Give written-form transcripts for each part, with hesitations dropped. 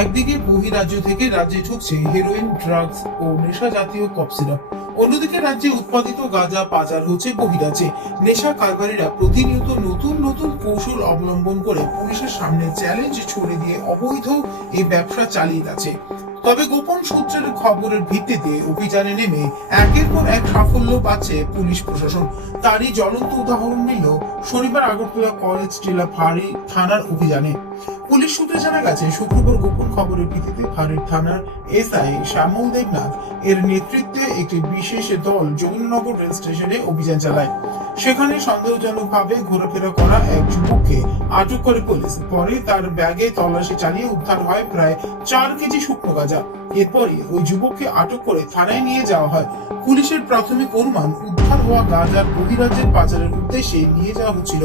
একদিকে বহিরাজ্য থেকে রাজ্যে ঢুকছে হেরোইন, ড্রাগস ও নেশা জাতীয় কফ সিরাপ। অন্যদিকে রাজ্যে উৎপাদিত গাঁজা পাচার হচ্ছে বহিরাজ্যে। নেশা কারবারিরা প্রতিনিয়ত নতুন নতুন কৌশল অবলম্বন করে পুলিশের সামনে চ্যালেঞ্জ ছুড়ে দিয়ে অবৈধ এই ব্যবসা চালিয়ে যাচ্ছে। তবে গোপন সূত্রের খবরের ভিত্তিতে অভিযানে নেমে একের পর এক সাফল্য পাচ্ছে পুলিশ প্রশাসন। তারই জ্বলন্ত উদাহরণ মিলল শনিবার আগরতলা কলেজ টিলা ফাঁড়ি থানার অভিযানে। পুলিশ সূত্রে জানা গেছে, শুক্রবার গোপন খবরের ভিত্তিতে ফাঁড়ির থানার এসআই শ্যামল দেবনাথ এর নেতৃত্বে একটি বিশেষ দল যোগীনগর রেল স্টেশনে অভিযান চালায়। সেখানে সন্দেহজনকভাবে ঘোরাফেরা করা এক যুবককে আটক করে পুলিশ। পরে তার ব্যাগে তল্লাশি চালিয়ে উদ্ধার হয় প্রায় 4 কেজি শুকনো গাঁজা। এরপরই ওই যুবককে আটক করে থানায় নিয়ে যাওয়া হয়। পুলিশের প্রাথমিক অনুমান, উদ্ধার হওয়া গাঁজার বহিরাজ্যের পাচারের উদ্দেশ্যে নিয়ে যাওয়া হচ্ছিল।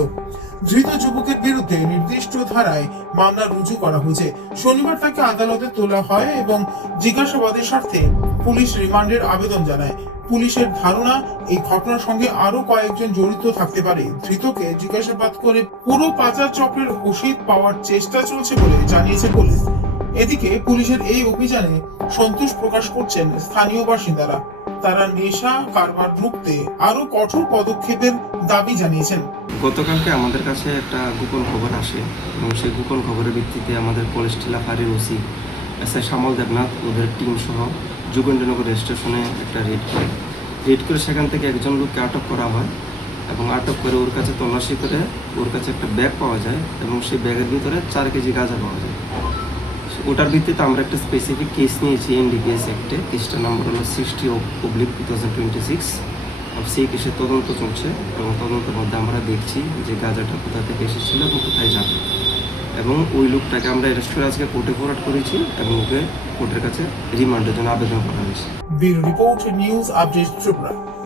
ধৃত যুবকের বিরুদ্ধে নির্দিষ্ট ধারায় মামলা রুজু করা হয়েছে। শনিবার তাকে আদালতে তোলা হয় এবং জিজ্ঞাসাবাদের স্বার্থে পুলিশ রিমান্ডের আবেদন জানায়। পুলিশের ধারণা, এই ঘটনার সঙ্গে আরো কয়েকজন জড়িত থাকতে পারে। ধৃতকে জিজ্ঞাসাবাদ করে পুরো পাচার চক্রের রসিদ পাওয়ার চেষ্টা চলছে বলে জানিয়েছে পুলিশ। এদিকে পুলিশের এই অভিযানে সন্তোষ প্রকাশ করছেন স্থানীয় বাসিন্দারা। তারা নেশা কারবার রুখতে আরো কঠোর পদক্ষেপের দাবি জানিয়েছেন। গতকালকে আমাদের কাছে একটা গোপন খবর আসে এবং সেই গোপন খবরের ভিত্তিতে আমাদের কলেজ টিলা ফাঁড়ির ওসি এসআই শ্যামল দেবনাথ ওদের টিম সহ যোগেন্দ্রনগর রেল স্টেশনে একটা রেড করে সেখান থেকে একজন লোককে আটক করা হয় এবং আটক করে ওর কাছে তল্লাশি করে ওর কাছে একটা ব্যাগ পাওয়া যায় এবং সেই ব্যাগের ভিতরে 4 কেজি গাঁজা পাওয়া যায়। ওটার ভিত্তিতে আমরা একটা স্পেসিফিক কেস নিয়েছি এনডিপিএস অ্যাক্টে। কেসটার নাম্বার হলো 60/2026। সেই কেসের তদন্ত চলছে এবং তদন্তের মধ্যে আমরা দেখছি যে গাঁজাটা কোথা থেকে এসেছিল এবং কোথায় যাবে, এবং ওই লোকটাকে আমরা অ্যারেস্ট করে আজকে কোর্টে ফরওয়ার্ড করেছি এবং ওকে কোর্টের কাছে রিমান্ডের জন্য আবেদন করা হয়েছে। Bureau report, news update Tripura.